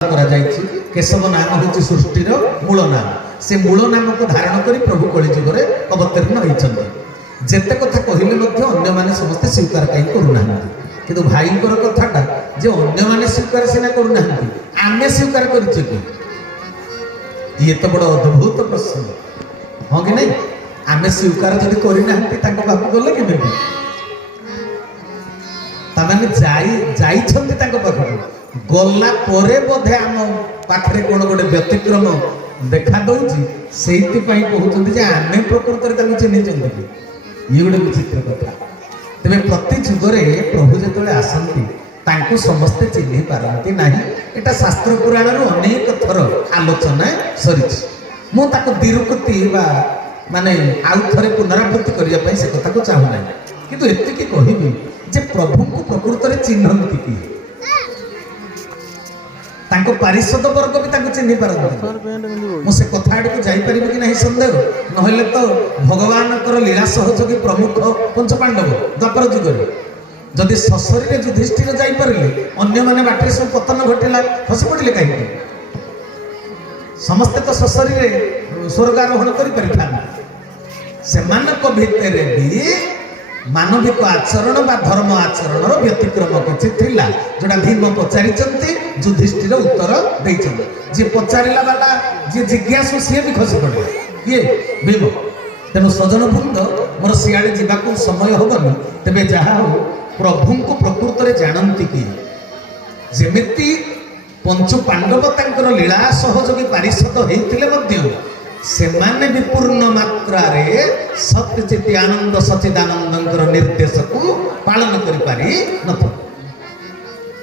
केशव नाम हूँ सृष्टिर मूल नाम से मूल नाम को धारण कर प्रभु कलिजुगे अवतीर्ण होती जेते कथा कहले अन्य माने समस्ते स्वीकार कहीं करूना कि भाई कथाटा जे अन्य माने स्वीकार सीना करूना आमे स्वीकार कर ये तो बड़ अद्भुत प्रश्न हाँ कि नहीं आमे स्वीकार जब करना पाक गले कि गला परे बोधे आम पाखे कौन गोटे व्यतिक्रम देखा दौची से कहते आमे प्रकृत चिन्ह ये गोटे विचित्र कथा तेरे प्रति जुगरे प्रभु जो आसती समस्ते चिन्ह पारती ना यहाँ शास्त्र पुराण अनेक थर आलोचना सरी मुझे दिरुक्ति माने आउ थे पुनरावृत्ति करने से कथा को चाहूना कि एति कहबी जे प्रभु को प्रकृत में चिन्हती किए पारिषद वर्ग भी चिन्ह पारती मुझे कथा आड़ को जापर कि नहीं सन्देह ना तो भगवान लीला सहयोगी प्रमुख पंचपांडव द्वापर जुगे जदि सशरी युधिष्ठिर जापारे अन्य मैंने बाटे सब पतन घटला खसी पड़े कहीं समस्ते तो सशरी स्वर्गारोहण कर भितर भी मानविक आचरण बा धर्म आचरण व्यतिक्रम किसी थिला जोड़ा भीम पचारि युधिष्ठिर उत्तर देते जी पचारा वाला जी जिज्ञासु सी भी खसी पड़े ये भीम तेणु सजन वृंद मोर सियाड़े जावाक समय हेनी तेरे जहा हो प्रभु को प्रकृत में जानती कि जमी पंचु पांडव तर लीला सहयोगी पारिषद होते सेमाने विपूर्ण मात्रा रे सत्यचित आनंद सचिदानंद निर्देश को पालन कर पारि न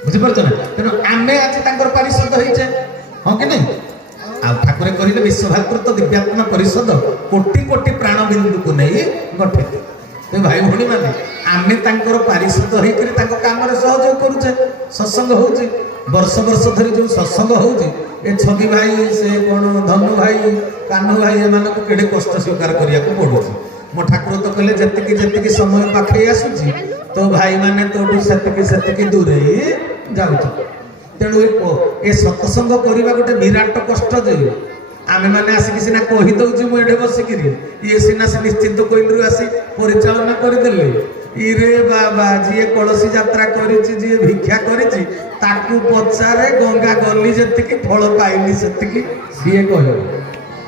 बुझीपार ना तेणु आम आज पारिषद होइचे हाँ कि नहीं आ ठाकुर कहले विश्वभातृत्व दिव्यात्मा परिषद कोटि कोटि प्राण बिंदु को नहीं गठित तो भाई भौणी मैंने आम पारिषद होकर काम सहयोग करुचे सत्संग होउची वर्ष वर्ष धरी जो सत्संग होउची ए छवि भाई से कौन धनु भाई कान्हू भाई एम केड़े कष्ट स्वीकार करने को पड़ू मो ठाकुर तो कहले जी समय पाखे आसूची तो भाई मैंने तो से दूरे जाऊ तेणु ये सत्संग करने गोटे विराट कष्ट जे आमे मैंने आसिक सीना कहीदे मुझे बसिकी ये सीना से निश्चिंत कोइलू आसी परिचालना करदे इरे बाबा जी कलसी यात्रा करी भिक्षा करी पचारे गंगा गली जी फल पाइली से सी कह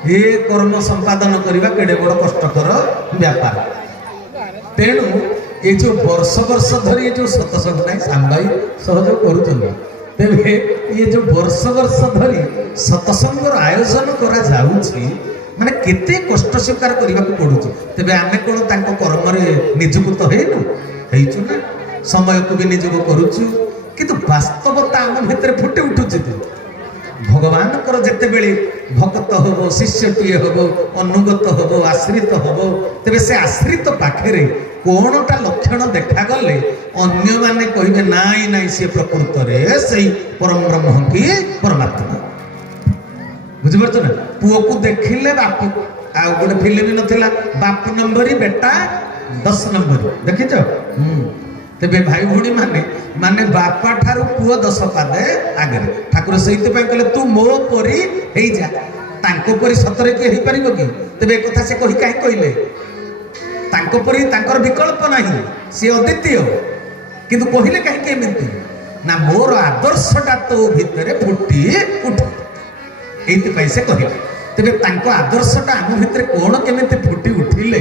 ये कर्म संपादन करने केड़े बड़ कष्टकर व्यापार तेणु ये जो वर्ष वर्ष धरी जो सत्संग ना श्याम भाई सहयोग करुँच तेरे ये जो वर्ष वर्ष धरी सत्संग आयोजन करा जाउछि माने केते कष्ट स्वीकार करने को पड़ू तेरे आम कौन कर्म निजुक्त होइचु ना समय को भी निजुग करुचु किंतु वास्तवता आम भितर फुटे उठुची भगवान जिते बेले भक्त हम शिष्यटीए हम अनुगत हम आश्रित हम तेरे से आश्रित पाखे कौनटा लक्षण देखागले अन्य माने कहे नाई नाई सी प्रकृत से परम ब्रह्म कि परमात्मा बुझीपार ना पुओ को देखिले बाप आ गोटे फिल्म नाला बाप नंबर बेटा 10 नंबर देखीच तेरे भाई भौणी माने माने बापा ठारू पुओ 10 पादे आगे ठाकुर से कहले तू मो परी हो जा तांको परी सतरे किए हो पार कि तेरे एक से कही कहीं कहले तांको परी तांकर विकल्प नहीं सी अद्वितीय किंतु कहले कहीं केमिति ना मोर आदर्शटा तो भितर फुटी उठ ये से कहले तेरे आदर्शटा आम भितर कौन केमिति फुट